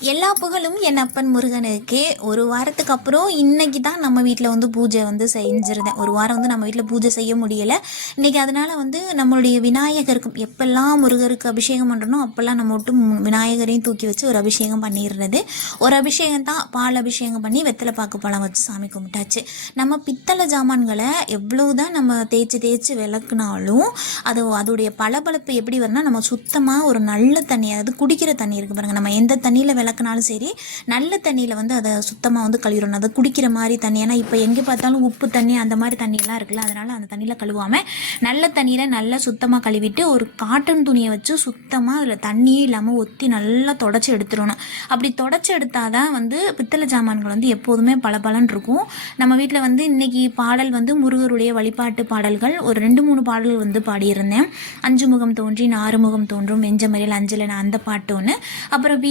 எல்லா புகழும் என் அப்பன் முருகனுக்கு. ஒரு வாரத்துக்கு அப்புறம் இன்னைக்கு தான் நம்ம வீட்டில் வந்து பூஜை வந்து செஞ்சுருந்தேன். ஒரு வாரம் வந்து நம்ம வீட்டில் பூஜை செய்ய முடியலை. இன்றைக்கி அதனால் வந்து நம்மளுடைய விநாயகருக்கும் எப்பெல்லாம் முருகருக்கு அபிஷேகம் பண்ணுறனோ அப்போல்லாம் நம்ம விட்டு மு- விநாயகரையும் தூக்கி வச்சு ஒரு அபிஷேகம் பண்ணிடுறது. ஒரு அபிஷேகம் தான் பால் அபிஷேகம் பண்ணி வெத்தலை பாக்கு பழம் வச்சு சாமி கும்பிட்டாச்சு. நம்ம பித்தளை ஜாமான்களை எவ்வளவுதான் நம்ம தேய்ச்சி தேய்ச்சி விளக்குனாலும் அது அதோடைய பளபளப்பு எப்படி வரும்னா நம்ம சுத்தமாக ஒரு நல்ல தண்ணி அதாவது குடிக்கிற தண்ணி இருக்குது பாருங்கள் நம்ம எந்த தண்ணியில் விளக்குனாலும் சரி நல்ல தண்ணியில் வந்து அதை சுத்தமாக வந்து கழுவிடணும். அதை குடிக்கிற மாதிரி தண்ணி. ஏன்னா இப்போ எங்கே பார்த்தாலும் உப்பு தண்ணி அந்த மாதிரி தண்ணியெல்லாம் இருக்குல்ல அதனால் அந்த தண்ணியில் கழுவாமல் நல்ல தண்ணியில் நல்லா சுத்தமாக கழுவிட்டு ஒரு காட்டன் துணியை வச்சு சுத்தமாக அதில் தண்ணியே இல்லாமல் ஒத்தி நல்லா தொடச்சி எடுத்துடணும். அப்படி தொடச்சி எடுத்தால் தான் வந்து பித்தளை ஜாமான்கள் வந்து எப்போதுமே பளபளன்னு இருக்கும். நம்ம வீட்டில் வந்து இன்னைக்கு பாடல் வந்து முருகருடைய வழிபாட்டு பாடல்கள். ஒரு ரெண்டு மூணு பாடல்கள் வந்து பாடியிருந்தேன். அஞ்சு முகம் தோன்றி ஆறு முகம் தோன்றும் வெஞ்சமரில் அஞ்சலன் அந்த பாட்டு ஒன்று அப்புறம் வீ-